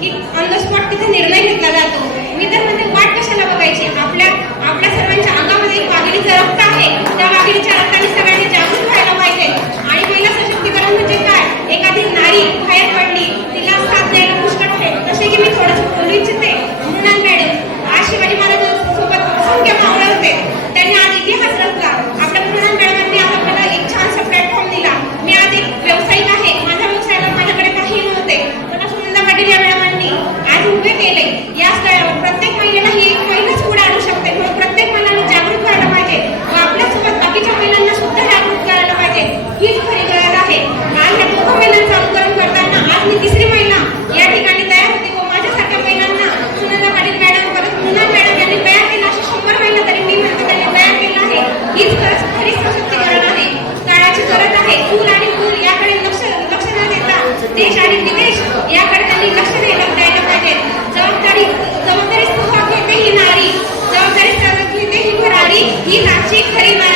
की on the spot तिथे निर्णय घेतला जातो Y la